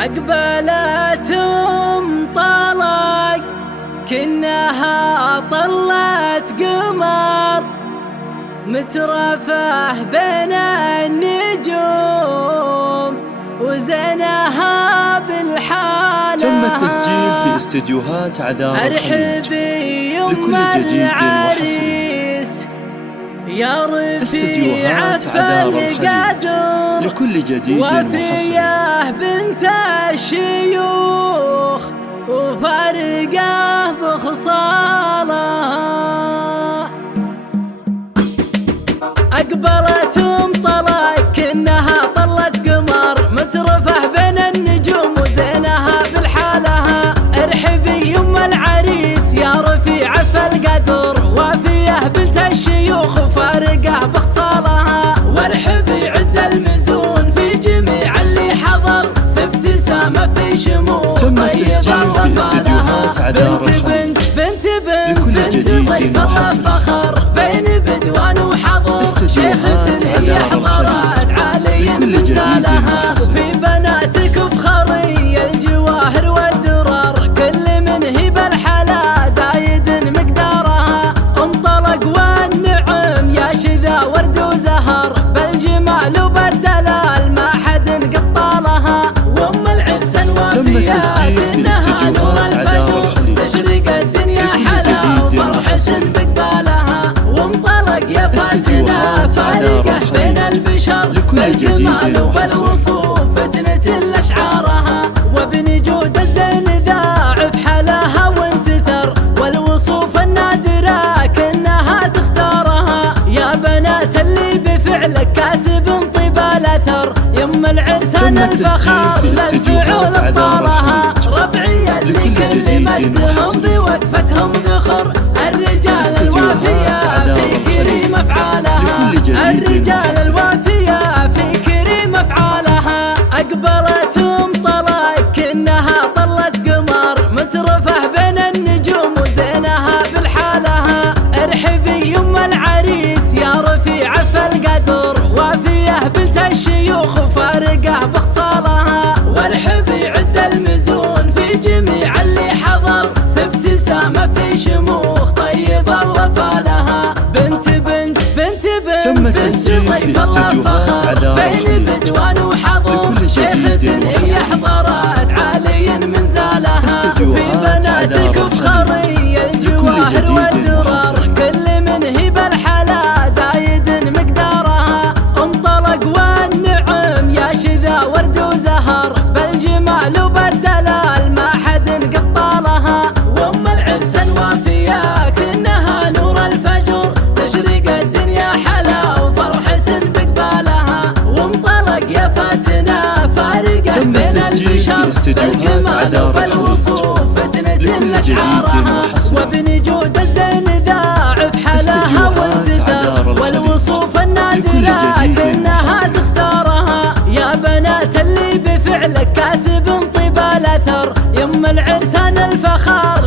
أقبلت طلق كأنها طلت قمر مترفه بين النجوم وزنها بالحالة. تم التسجيل في استديوهات عذار الخليج. لكل جديد وحصري يا رفيع استديوهات عذار الخليج. لكل جديد وحصري وفيه بنت الشيوخ وفارقه بخصالها. أقبلت طلق كأنها طلت قمر مترفه بين النجوم وزينها بالحالها. ارحبي يم العريس يا رفيعة القدر وفيه بنت الشيوخ وفارقه بخصالها. وارحبي عد المزون في جميع اللي حضر في ابتسامة في شموخ طيبة وفالها. بنت ضيفها فخر بين بدوان وحضر شيخة هي حضرات عالي من زالها. في بناتك فخري الجواهر والدرر كل من هي بالحلا زايد مقدارها. طلق والنعم يا شذا ورد وزهر بالجمال وبالدلال ما حد قطالها. وام العرس الوافية كأنها نور الفجر تشرق الدنيا حلا وفرحة بقبالها. وانطلق يا فاتنة فارقة بين البشر بالجمال وبالوصوف فتنة لأشعارها. وبنجود الزين ذاع في حلاها وانتثر والوصوف النادرة كأنها تختارها. يا بنات اللي بفعلك كاسب طيب الأثر يم العرسان الفخار للفعول ابطالها. ربعي اللي كل مجدهم بوقفتهم ذخر الرجال الوافية في كريم افعالها. الرجال الوافية في كريم افعالها. أقبلت طلق كأنها طلت قمر مترفه بين النجوم وزينها بالحالها. ارحبي يم العريس يا رفيعة القدر وفيه بنت الشيوخ وفارقه بخصالها. وارحبي عد المزون في جميع اللي حضر في ابتسامة في شموخ طيب الله فالها. بنت ضيف الله فخر بين بدوان وحضر شيخة هي حضرات عالي من زالها. في بناتك فخري الجواهر والدرر كل من هي بالحلا زايد مقدارها. انطلق والنعم يا شذا ورد وزهر بالجمال وبالدلال ما حد قطالها. وام العرس الوافية كأنها نور الفجر تشرق الدنيا حلا وفرحة بقبالها. وانطلق يا فاتنة فارقة بين البشر بالكمال وبالوصوف فتنة لأشعارها. وبنجود الزين ذاع في حلاها وانتثر والوصوف النادرة كأنها تختارها. يا بنات اللي بفعلك كاسب طيب الأثر يم العرسان الفخار